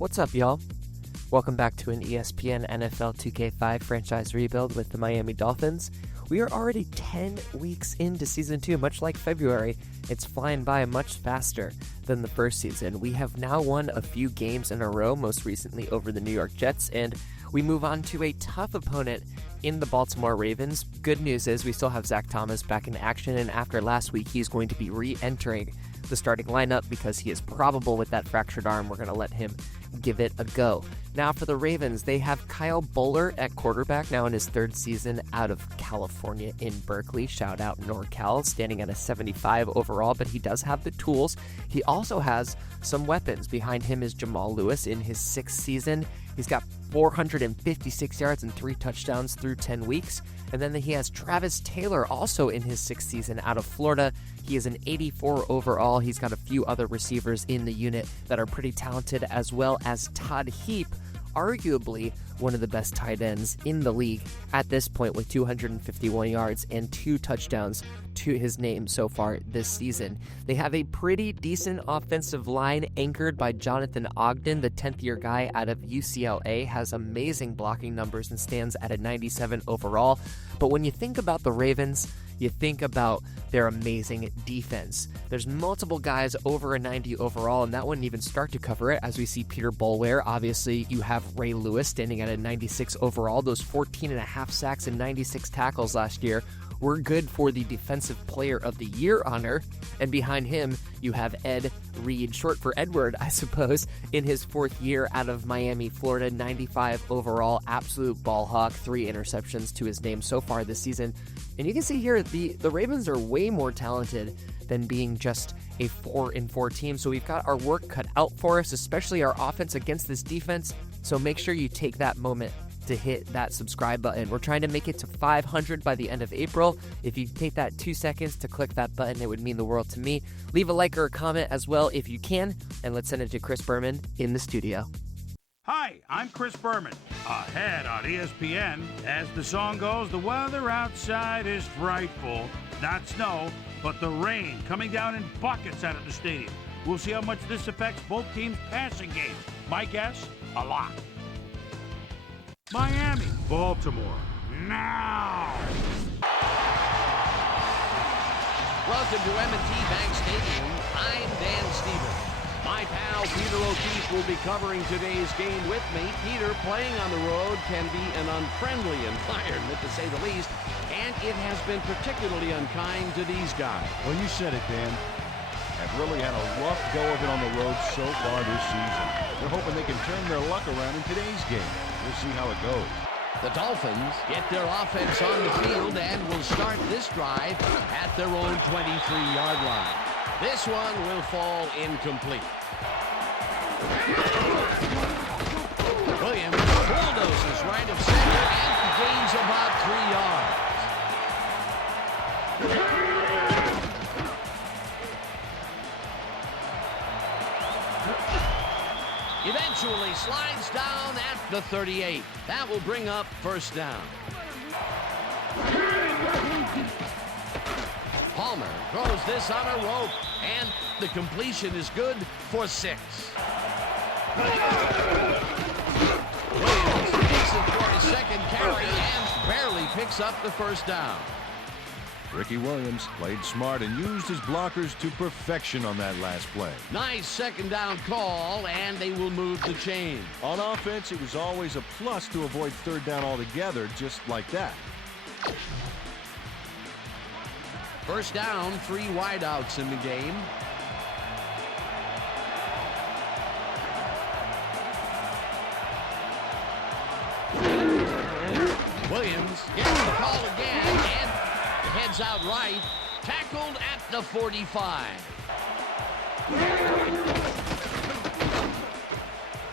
What's up, y'all? Welcome back to an ESPN NFL 2K5 franchise rebuild with the Miami Dolphins. We are already 10 weeks into Season 2, much like February. It's flying by much faster than the first season. We have now won a few games in a row, most recently over the New York Jets, and we move on to a tough opponent in the Baltimore Ravens. Good news is we still have Zach Thomas back in action, and after last week, he's going to be re-entering the starting lineup because he is probable with that fractured arm. We're going to let him give it a go. Now for the Ravens, they have Kyle Bowler at quarterback, now in his third season out of California in Berkeley. Shout out NorCal, standing at a 75 overall, but he does have the tools. He also has some weapons. Behind him is Jamal Lewis in his sixth season. He's got 456 yards and 3 touchdowns through 10 weeks. And then he has Travis Taylor also in his sixth season out of Florida. He is an 84 overall. He's got a few other receivers in the unit that are pretty talented, as well as Todd Heap, arguably one of the best tight ends in the league at this point, with 251 yards and 2 touchdowns to his name so far this season. They have a pretty decent offensive line anchored by Jonathan Ogden, the 10th-year guy out of UCLA, has amazing blocking numbers and stands at a 97 overall. But when you think about the Ravens, you think about their amazing defense. There's multiple guys over a 90 overall, and that wouldn't even start to cover it, as we see Peter Boulware. Obviously, you have Ray Lewis standing at a 96 overall. Those 14.5 sacks and 96 tackles last year were good for the Defensive Player of the Year honor. And behind him, you have Ed Reed, short for Edward, I suppose, in his 4th year out of Miami, Florida, 95 overall, absolute ball hawk, 3 interceptions to his name so far this season. And you can see here, the Ravens are way more talented than being just a 4-4 team. So we've got our work cut out for us, especially our offense against this defense. So make sure you take that moment to hit that subscribe button. We're trying to make it to 500 by the end of April. If you take that 2 seconds to click that button, it would mean the world to me. Leave a like or a comment as well if you can, and let's send it to Chris Berman in the studio. Hi, I'm Chris Berman. Ahead on ESPN, as the song goes, the weather outside is frightful. Not snow, but the rain coming down in buckets out of the stadium. We'll see how much this affects both teams' passing games. My guess, a lot. Miami, Baltimore, now! Welcome to M&T Bank Stadium. I'm Dan Stevens. My pal Peter O'Keefe will be covering today's game with me. Peter, playing on the road can be an unfriendly environment, to say the least, and it has been particularly unkind to these guys. Well, you said it, Dan. Have really had a rough go of it on the road so far this season. They're hoping they can turn their luck around in today's game. We'll see how it goes. The Dolphins get their offense on the field and will start this drive at their own 23-yard line. This one will fall incomplete. Williams bulldozes right of center and gains about 3 yards. Eventually slides down at the 38. That will bring up first down. Palmer throws this on a rope, and the completion is good for 6. Williams takes it for his second carry and barely picks up the first down. Ricky Williams played smart and used his blockers to perfection on that last play. Nice second down call, and they will move the chain. On offense, it was always a plus to avoid third down altogether, just like that. First down, 3 wideouts in the game. Williams gets the call again and heads out right, tackled at the 45.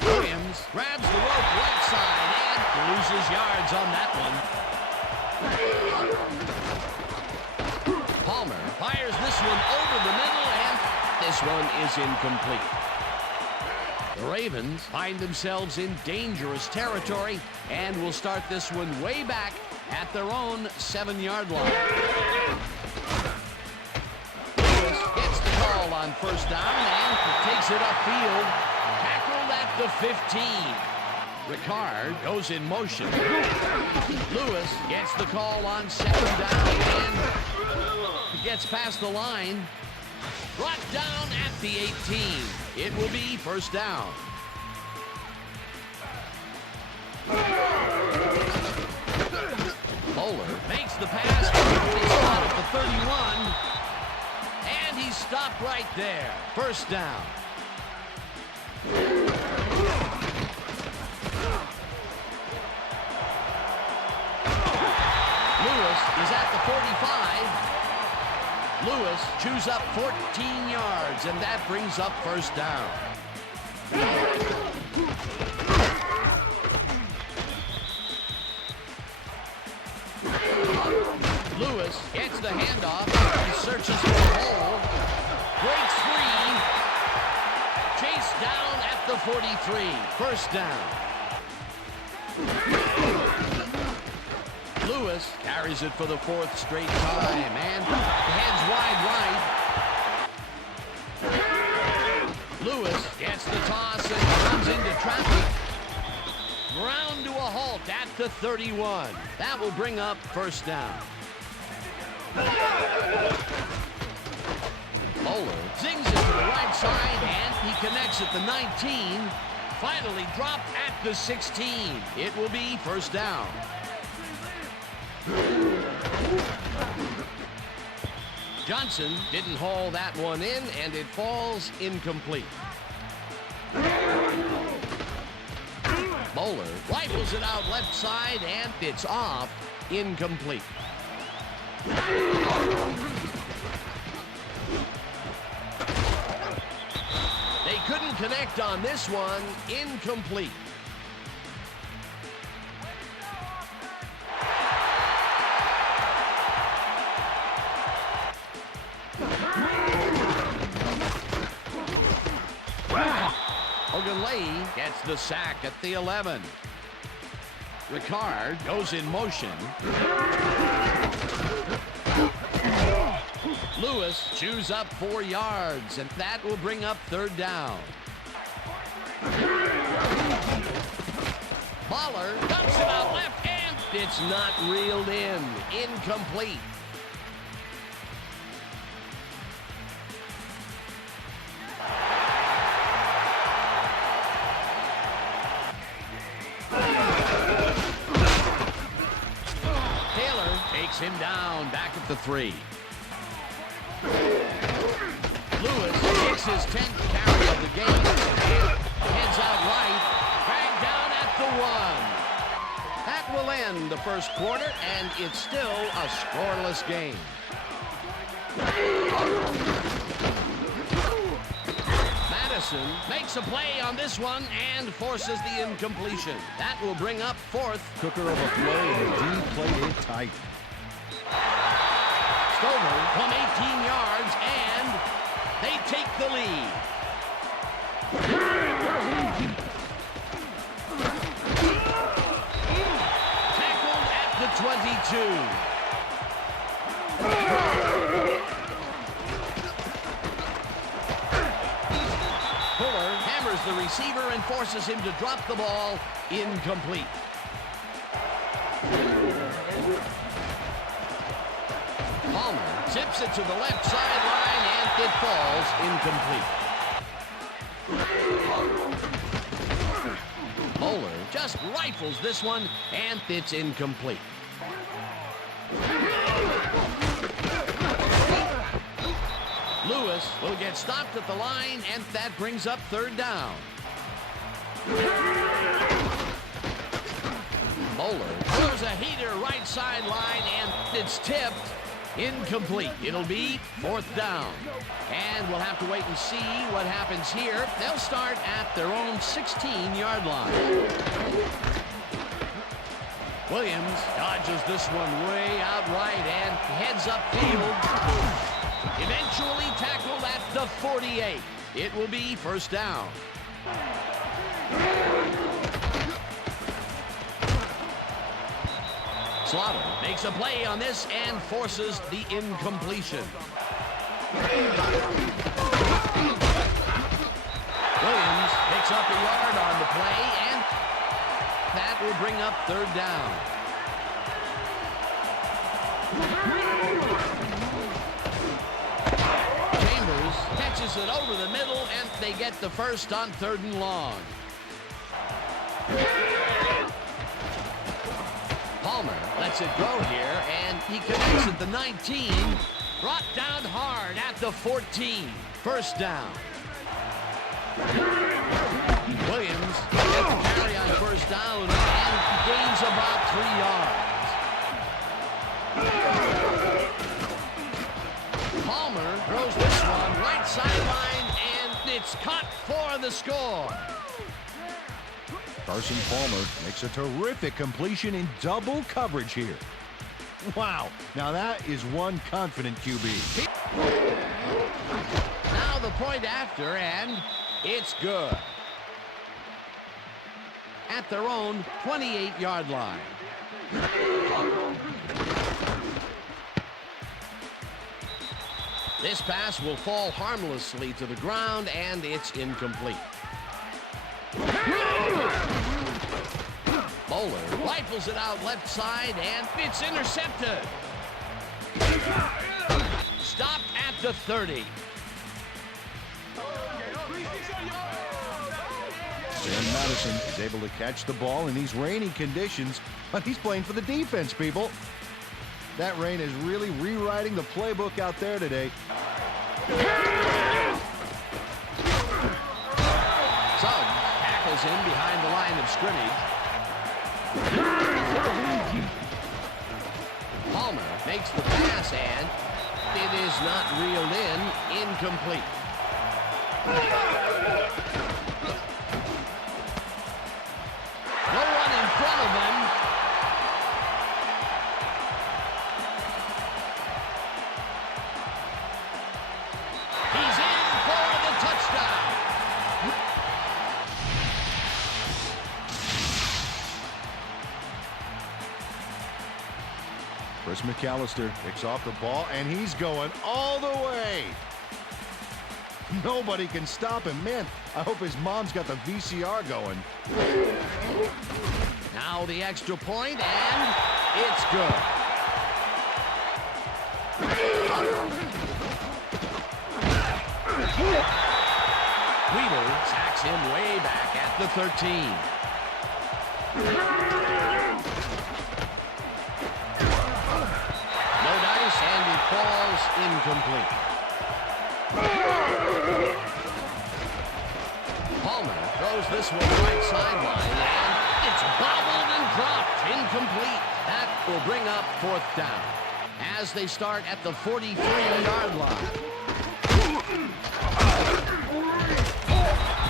Williams grabs the rope right side and loses yards on that one. Palmer fires this one over the middle, and this one is incomplete. The Ravens find themselves in dangerous territory and will start this one way back at their own 7-yard line. Lewis gets the call on first down and takes it upfield. Tackled at the 15. Ricard goes in motion. Lewis gets the call on second down and gets past the line. Brought down at the 18. It will be first down. Bowler makes the pass. He's caught at the 31. And he's stopped right there. First down. Lewis is at the 45. Lewis chews up 14 yards, and that brings up first down. Lewis gets the handoff. He searches for the hole. Breaks free. Chased down at the 43. First down. Lewis carries it for the fourth straight time and heads wide right. Lewis gets the toss and comes into traffic. Ground to a halt at the 31. That will bring up first down. Bowler zings it to the right side and he connects at the 19. Finally dropped at the 16. It will be first down. Johnson didn't haul that one in, and it falls incomplete. Bowler rifles it out left side, and it's off, incomplete. They couldn't connect on this one, incomplete. Gets the sack at the 11. Ricard goes in motion. Lewis chews up 4 yards, and that will bring up third down. Baller dumps it out left, and it's not reeled in. Incomplete. Him down back at the 3. Lewis gets his 10th carry of the game and heads out right, dragged down at the 1. That will end the first quarter, and it's still a scoreless game. Madison makes a play on this one and forces the incompletion. That will bring up fourth. Cooker of a play, and the D played it tight. Stover from 18 yards, and they take the lead. Tackled at the 22. Fuller hammers the receiver and forces him to drop the ball. Incomplete. Palmer zips it to the left sideline, and it falls incomplete. Bowler just rifles this one, and it's incomplete. Lewis will get stopped at the line, and that brings up third down. Bowler throws a heater right sideline, and it's tipped. Incomplete. It'll be fourth down. And we'll have to wait and see what happens here. They'll start at their own 16-yard line. Williams dodges this one way out right and heads upfield. Eventually tackled at the 48. It will be first down. Slaughter makes a play on this and forces the incompletion. Williams picks picks up a yard on the play, and that will bring up third down. Chambers catches it over the middle, and they get the first on 3rd and long. Palmer lets it go here, and he connects at the 19. Brought down hard at the 14. First down. Williams gets the carry on first down and gains about 3 yards. Palmer throws this one right sideline, and it's caught for the score. Carson Palmer makes a terrific completion in double coverage here. Wow, now that is one confident QB. Now the point after, and it's good. At their own 28-yard line. This pass will fall harmlessly to the ground, and it's incomplete. Bowler rifles it out left side, and it's intercepted. Stopped at the 30. Sam Madison is able to catch the ball in these rainy conditions, but he's playing for the defense, people. That rain is really rewriting the playbook out there today. Suggs tackles him behind the line of scrimmage. Palmer makes the pass, and it is not reeled in. Incomplete. No one in front of him. He's in for the touchdown. Chris McAllister picks off the ball, and he's going all the way. Nobody can stop him. Man, I hope his mom's got the VCR going. Now the extra point, and it's good. Weaver sacks him way back at the 13. No dice, and it falls incomplete. Palmer throws this one right sideline, and it's bobbled and dropped. Incomplete. That will bring up 4th down as they start at the 43-yard line.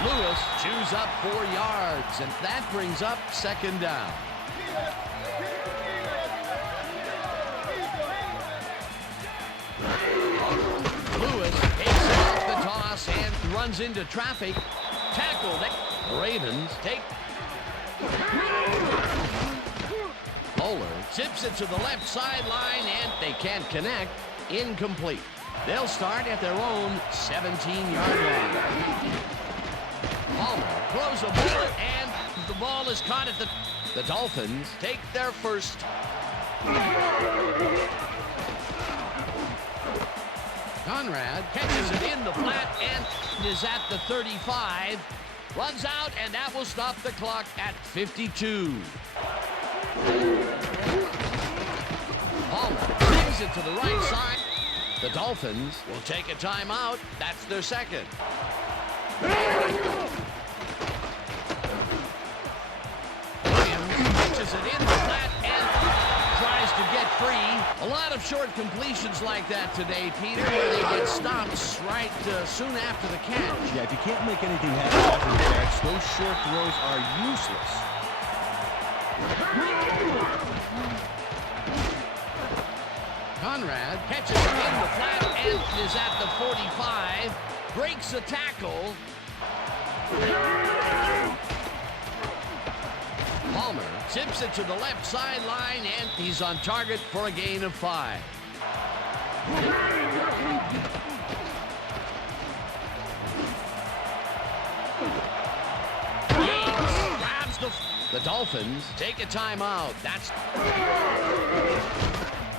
Lewis chews up 4 yards, and that brings up 2nd down. Lewis takes off the toss and runs into traffic. Tackled. The Ravens take. Bowler tips it to the left sideline, and they can't connect. Incomplete. They'll start at their own 17-yard line. Palmer throws a bullet, and the ball is caught at the... The Dolphins take their first. Conrad catches it in the flat and is at the 35. Runs out, and that will stop the clock at 52. Palmer brings it to the right side. The Dolphins will take a timeout. That's their second. Williams catches it in the flat and tries to get free. A lot of short completions like that today, Peter, where they get stops right soon after the catch. Yeah, if you can't make anything happen after the catch, those short throws are useless. Conrad catches it in the flat and is at the 45. Breaks a tackle. Palmer tips it to the left sideline, and he's on target for a gain of 5. the Dolphins take a timeout. That's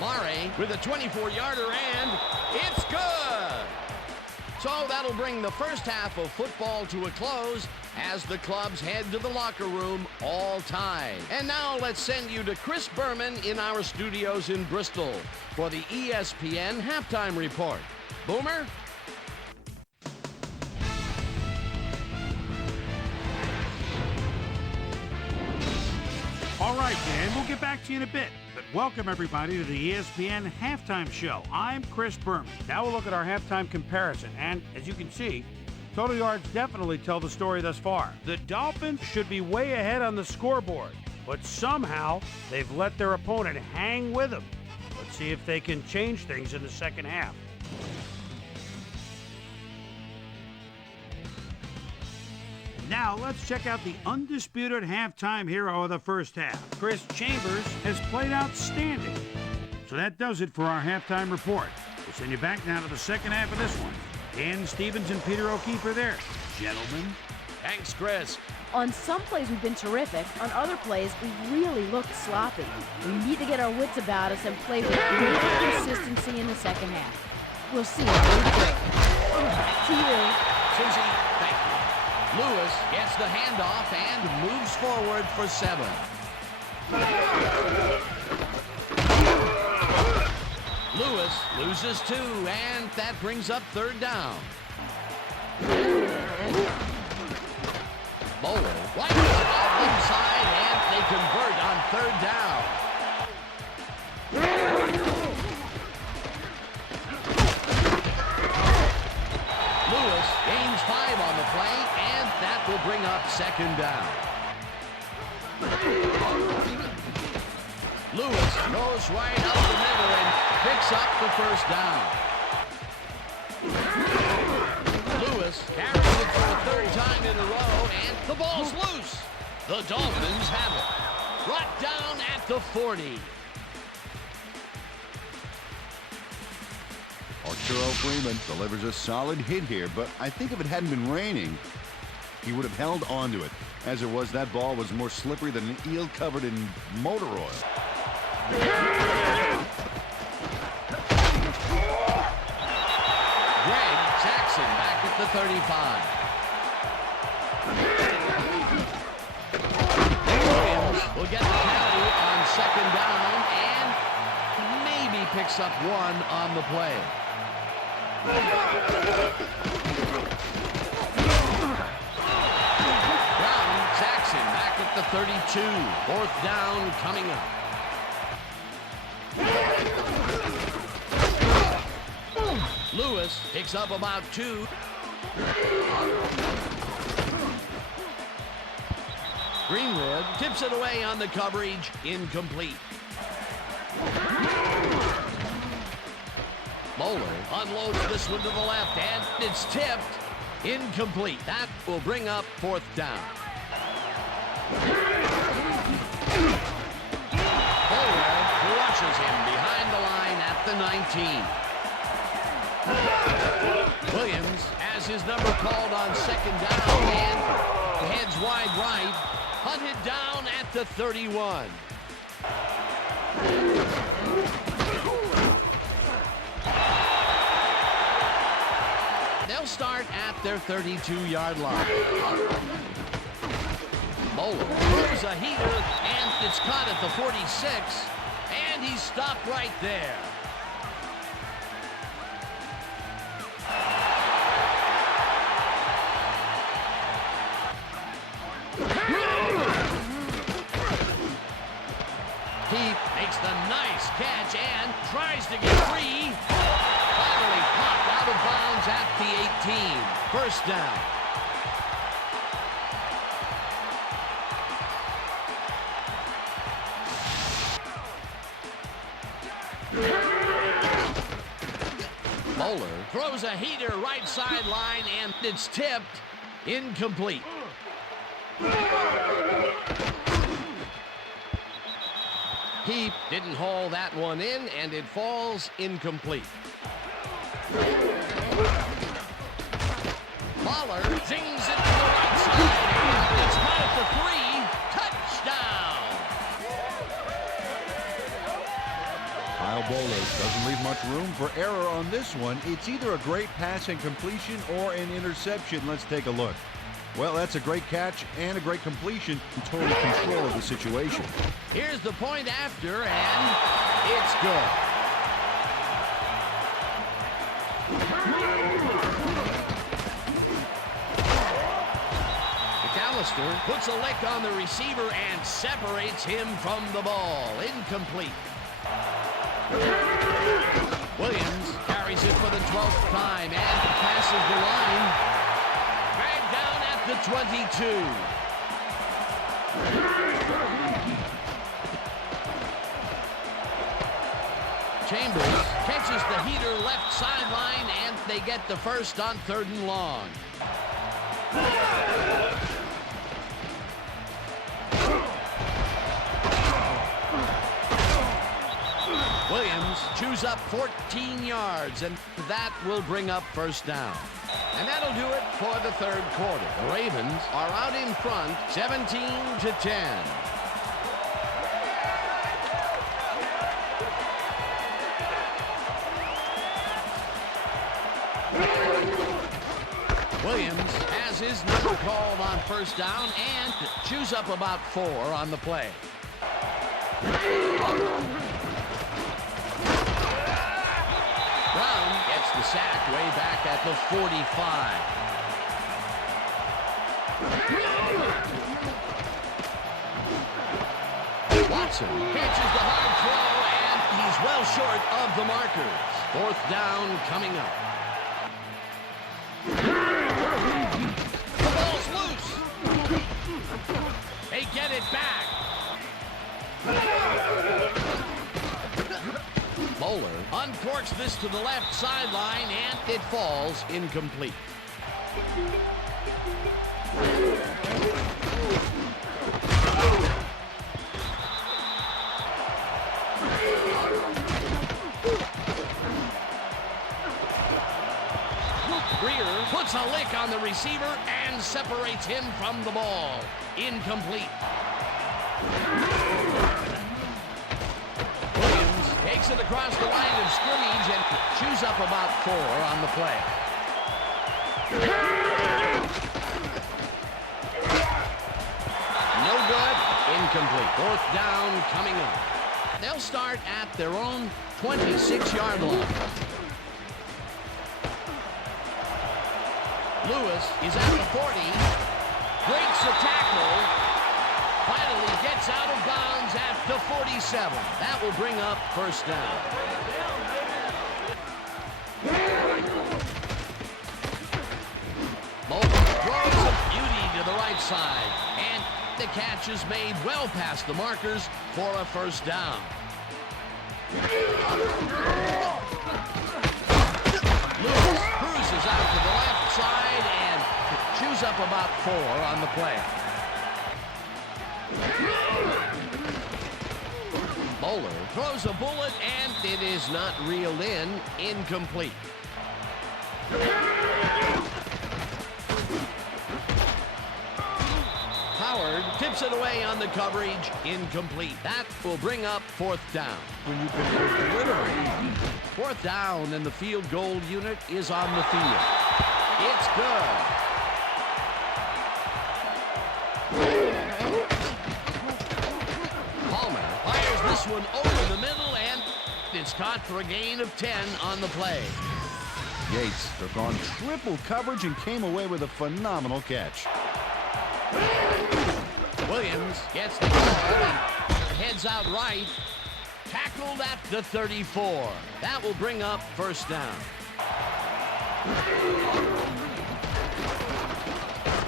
Mare with a 24-yarder, and it's good. So that'll bring the first half of football to a close as the clubs head to the locker room all tied. And now let's send you to Chris Berman in our studios in Bristol for the ESPN Halftime Report. Boomer? All right, Dan, we'll get back to you in a bit. But welcome, everybody, to the ESPN Halftime Show. I'm Chris Berman. Now we'll look at our halftime comparison. And as you can see, total yards definitely tell the story thus far. The Dolphins should be way ahead on the scoreboard, but somehow they've let their opponent hang with them. Let's see if they can change things in the second half. Now, let's check out the undisputed halftime hero of the first half. Chris Chambers has played outstanding. So that does it for our halftime report. We'll send you back now to the second half of this one. Dan Stevens and Peter O'Keefe are there. Gentlemen. Thanks, Chris. On some plays, we've been terrific. On other plays, we really looked sloppy. We need to get our wits about us and play with greater consistency in the second half. We'll see how we do. Back to you. Susie, thank you. Lewis gets the handoff and moves forward for 7. Lewis loses 2, and that brings up third down. Bowler wipes it off one side, and they convert on third down. Lewis gains 5 on the play, and that will bring up second down. Lewis goes right up the middle and picks up the first down. Lewis carries it for a third time in a row, and the ball's loose. The Dolphins have it. Brought down at the 40. Arturo Freeman delivers a solid hit here, but I think if it hadn't been raining, he would have held onto it. As it was, that ball was more slippery than an eel covered in motor oil. Greg Jackson back at the 35. Williams will get the penalty on second down and maybe picks up 1 on the play. Brown Jackson back at the 32. Fourth down coming up. Lewis picks up about 2. Greenwood tips it away on the coverage. Incomplete. Bowler unloads this one to the left, and it's tipped. Incomplete. That will bring up fourth down. Bowler crushes him behind the line at the 19. Williams has his number called on second down and heads wide right. Hunted down at the 31. They'll start at their 32-yard line. Bowler throws a heater, and it's caught at the 46, and he's stopped right there. He makes the nice catch and tries to get free. Finally popped out of bounds at the 18. First down. Bowler throws a heater right sideline, and it's tipped. Incomplete. He didn't haul that one in, and it falls incomplete. Pollard zings it to the right side. It's caught at the 3. room for error on this one. It's either a great pass and completion or an interception. Let's take a look. Well, that's a great catch and a great completion in total control of the situation. Here's the point after, and it's good. McAllister puts a lick on the receiver and separates him from the ball. Incomplete. Williams carries it for the 12th time and passes the line. Dragged down at the 22. Chambers catches the heater left sideline, and they get the first on 3rd and long. Williams chews up 14 yards, and that will bring up first down. And that'll do it for the 3rd quarter. The Ravens are out in front, 17-10. Williams has his number called on first down and chews up about 4 on the play. Brown gets the sack way back at the 45. Watson catches the hard throw, and he's well short of the markers. 4th down coming up. The ball's loose. They get it back. Bowler uncorks this to the left sideline, and it falls incomplete. Greer puts a lick on the receiver and separates him from the ball. Incomplete. Williams takes it across the line of scrimmage and chews up about 4 on the play. No good. Incomplete. 4th down coming up. They'll start at their own 26-yard line. Lewis is at the 40. Breaks the tackle. Finally gets out of bounds at the 47. That will bring up first down. Bolton throws a beauty to the right side. And the catch is made well past the markers for a first down. Lewis cruises out to the left side and chews up about 4 on the play. Bowler throws a bullet, and it is not reeled in. Incomplete. Howard tips it away on the coverage. Incomplete. That will bring up 4th down. When you can obliterate. 4th down, and the field goal unit is on the field. It's good. Palmer fires this one over the middle, and it's caught for a gain of 10 on the play. Yates took on triple coverage and came away with a phenomenal catch. Williams gets the ball and heads out right. Tackled at the 34. That will bring up first down.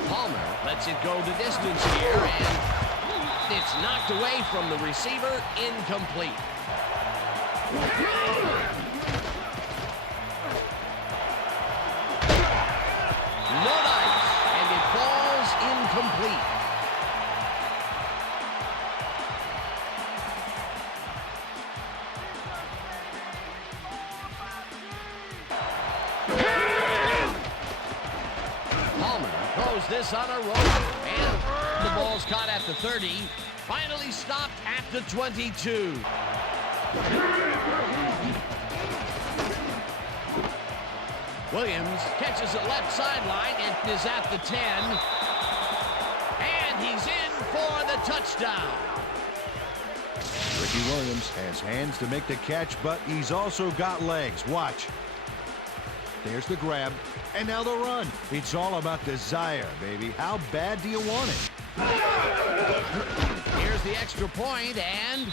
Palmer lets it go the distance here, and it's knocked away from the receiver. Incomplete. No dice, and it falls incomplete. This on a roll, and the ball's caught at the 30. Finally stopped at the 22. Williams catches it left sideline and is at the 10. And he's in for the touchdown. Ricky Williams has hands to make the catch, but he's also got legs. Watch. There's the grab, and now the run. It's all about desire, baby. How bad do you want it? Here's the extra point, and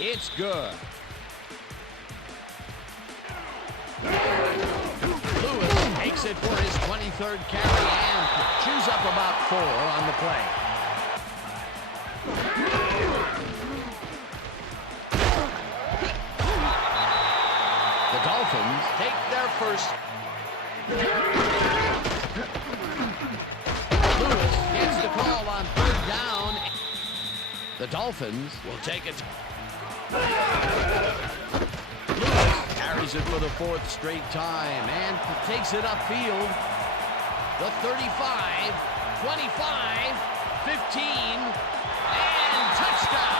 it's good. Lewis takes it for his 23rd carry and chews up about 4 on the play. The Dolphins take their first. Lewis gets the call on 3rd down. The Dolphins will take it. Lewis carries it for the 4th straight time and takes it upfield. The 35, 25, 15, and touchdown.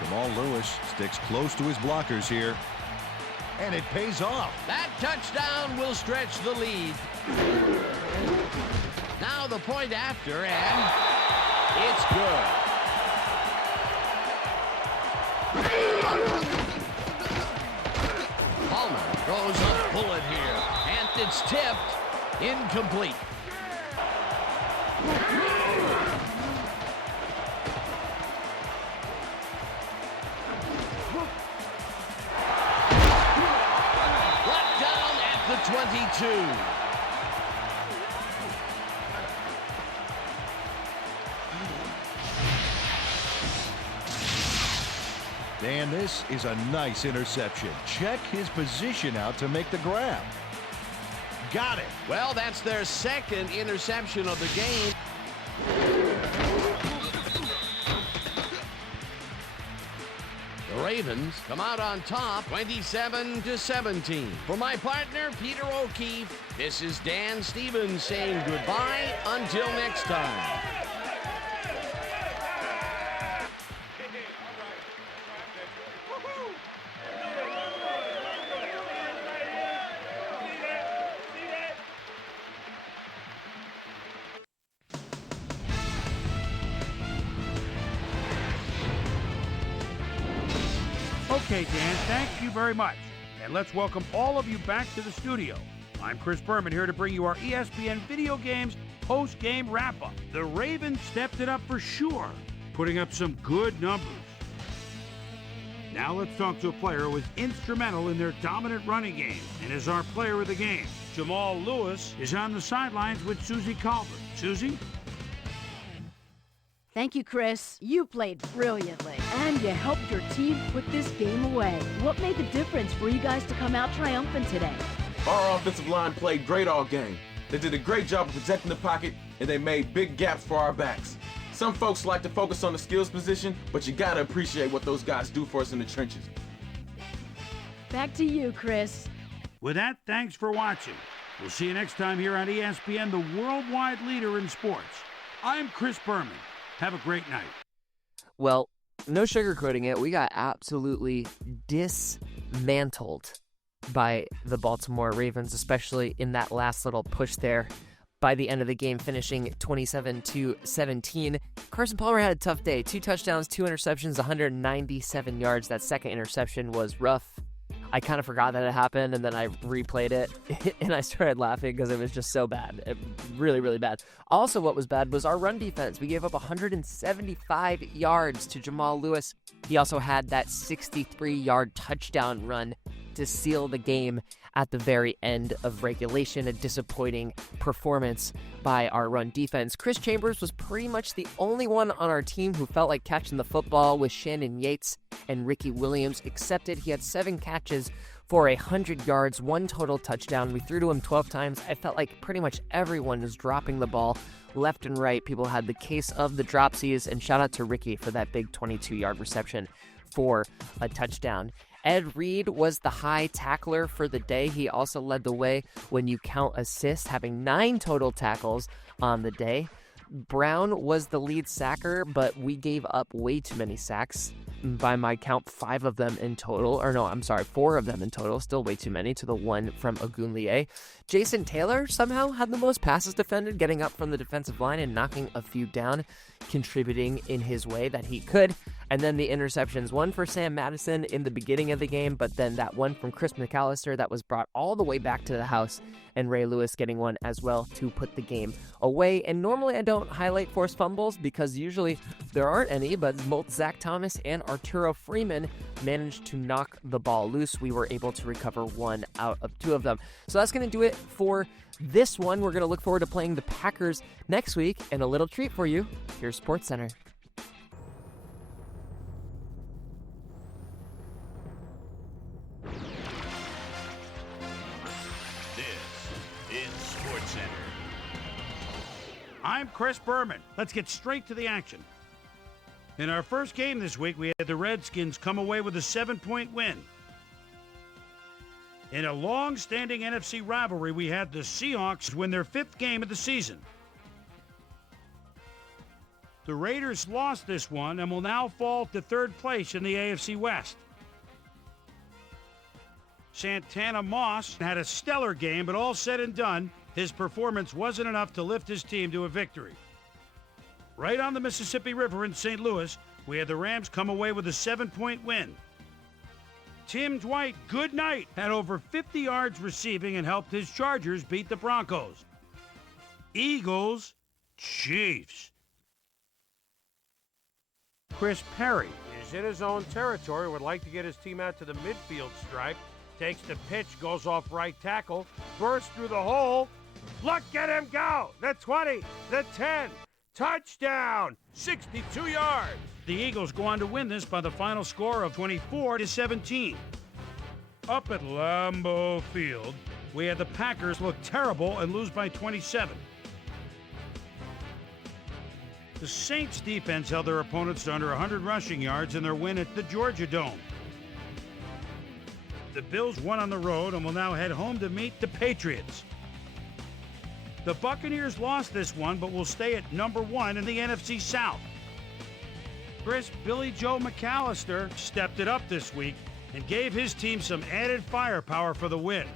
Jamal Lewis sticks close to his blockers here, and it pays off. That touchdown will stretch the lead. Now the point after, and it's good. Palmer throws a bullet here, and it's tipped incomplete. Brought down at the 22. Dan, this is a nice interception. Check his position out to make the grab. Got it. Well, that's their 2nd interception of the game. The Ravens come out on top, 27-17. For my partner, Peter O'Keefe, this is Dan Stevens saying goodbye until next time. Okay, Dan, thank you very much. And let's welcome all of you back to the studio. I'm Chris Berman here to bring you our ESPN Video Games post-game wrap-up. The Ravens stepped it up for sure, putting up some good numbers. Now let's talk to a player who was instrumental in their dominant running game and is our player of the game. Jamal Lewis is on the sidelines with Susie Calvert. Susie? Thank you, Chris. You played brilliantly, and you helped your team put this game away. What made the difference for you guys to come out triumphant today? Our offensive line played great all game. They did a great job of protecting the pocket, and they made big gaps for our backs. Some folks like to focus on the skills position, but you gotta appreciate what those guys do for us in the trenches. Back to you, Chris. With that, thanks for watching. We'll see you next time here on ESPN, the worldwide leader in sports. I'm Chris Berman. Have a great night. Well, no sugarcoating it. We got absolutely dismantled by the Baltimore Ravens, especially in that last little push there by the end of the game, finishing 27-17. Carson Palmer had a tough day. 2 touchdowns, 2 interceptions, 197 yards. That second interception was rough. I kind of forgot that it happened, and then I replayed it, and I started laughing because it was just so bad. Really, really bad. Also, what was bad was our run defense. We gave up 175 yards to Jamal Lewis. He also had that 63-yard touchdown run to seal the game at the very end of regulation. A disappointing performance by our run defense. Chris Chambers was pretty much the only one on our team who felt like catching the football, with Shannon Yates and Ricky Williams accepted. He had 7 catches for 100 yards, 1 total touchdown. We threw to him 12 times. I felt like pretty much everyone was dropping the ball left and right. People had the case of the dropsies, and shout out to Ricky for that big 22-yard reception for a touchdown. Ed Reed was the high tackler for the day. He also led the way when you count assists, having 9 total tackles on the day. Brown was the lead sacker, but we gave up way too many sacks. By my count, 5 of them in total. Or no, I'm sorry, 4 of them in total. Still way too many to the one from Ogunleye. Jason Taylor somehow had the most passes defended, getting up from the defensive line and knocking a few down, contributing in his way that he could. And then the interceptions, one for Sam Madison in the beginning of the game, but then that one from Chris McAllister that was brought all the way back to the house, and Ray Lewis getting one as well to put the game away. And normally I don't highlight forced fumbles because usually there aren't any, but both Zach Thomas and Arturo Freeman managed to knock the ball loose. We were able to recover 1 out of 2 of them. So that's going to do it for this one. We're going to look forward to playing the Packers next week, and a little treat for you. Here's SportsCenter. I'm Chris Berman. Let's get straight to the action. In our first game this week, we had the Redskins come away with a 7-point win. In a long-standing NFC rivalry, we had the Seahawks win their 5th game of the season. The Raiders lost this one and will now fall to 3rd place in the AFC West. Santana Moss had a stellar game, but all said and done, his performance wasn't enough to lift his team to a victory. Right on the Mississippi River in St. Louis, we had the Rams come away with a 7-point win. Tim Dwight, good night, had over 50 yards receiving and helped his Chargers beat the Broncos. Eagles, Chiefs. Chris Perry is in his own territory, would like to get his team out to the midfield stripe. Takes the pitch, goes off right tackle, bursts through the hole. Look at him go! The 20, the 10, touchdown! 62 yards! The Eagles go on to win this by the final score of 24-17. Up at Lambeau Field, we had the Packers look terrible and lose by 27. The Saints defense held their opponents to under 100 rushing yards in their win at the Georgia Dome. The Bills won on the road and will now head home to meet the Patriots. The Buccaneers lost this one, but will stay at number 1 in the NFC South. Chris Billy Joe McAllister stepped it up this week and gave his team some added firepower for the win.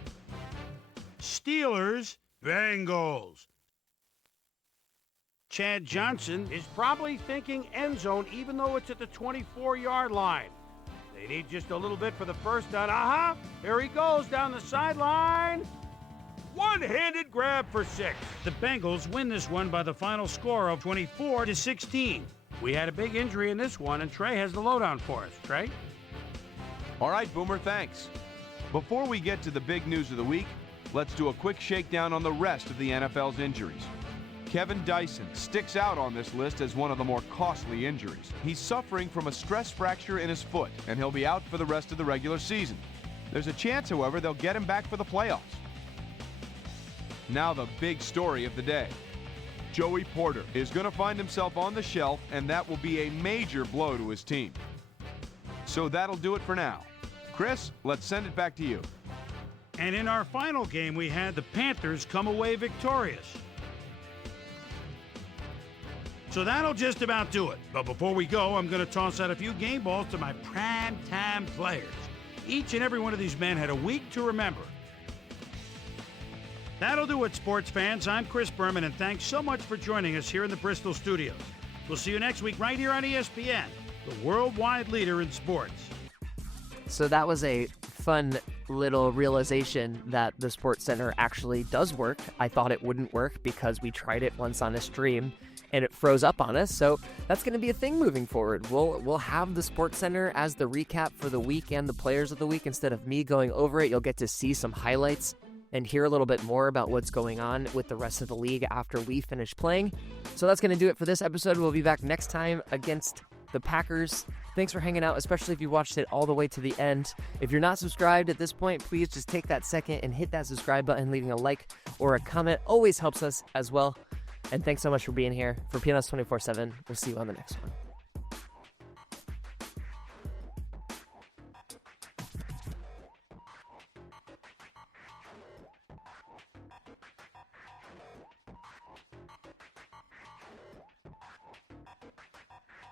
Steelers, Bengals. Chad Johnson is probably thinking end zone even though it's at the 24-yard line. They need just a little bit for the first down. Aha! Here he goes down the sideline. One-handed grab for 6. The Bengals win this one by the final score of 24-16. We had a big injury in this one, and Trey has the lowdown for us. Trey? All right, Boomer, thanks. Before we get to the big news of the week, let's do a quick shakedown on the rest of the NFL's injuries. Kevin Dyson sticks out on this list as one of the more costly injuries. He's suffering from a stress fracture in his foot, and he'll be out for the rest of the regular season. There's a chance, however, they'll get him back for the playoffs. Now the big story of the day. Joey Porter is going to find himself on the shelf, and that will be a major blow to his team. So that'll do it for now. Chris, let's send it back to you. And in our final game, we had the Panthers come away victorious. So that'll just about do it. But before we go, I'm going to toss out a few game balls to my prime-time players. Each and every one of these men had a week to remember. That'll do it, sports fans. I'm Chris Berman, and thanks so much for joining us here in the Bristol studios. We'll see you next week right here on ESPN, the worldwide leader in sports. So that was a fun little realization that the SportsCenter actually does work. I thought it wouldn't work because we tried it once on a stream and it froze up on us. So that's going to be a thing moving forward. We'll have the SportsCenter as the recap for the week and the players of the week. Instead of me going over it, you'll get to see some highlights and hear a little bit more about what's going on with the rest of the league after we finish playing. So that's going to do it for this episode. We'll be back next time against the Packers. Thanks for hanging out, especially if you watched it all the way to the end. If you're not subscribed at this point, please just take that second and hit that subscribe button. Leaving a like or a comment always helps us as well. And thanks so much for being here. For PNS 24/7, we'll see you on the next one.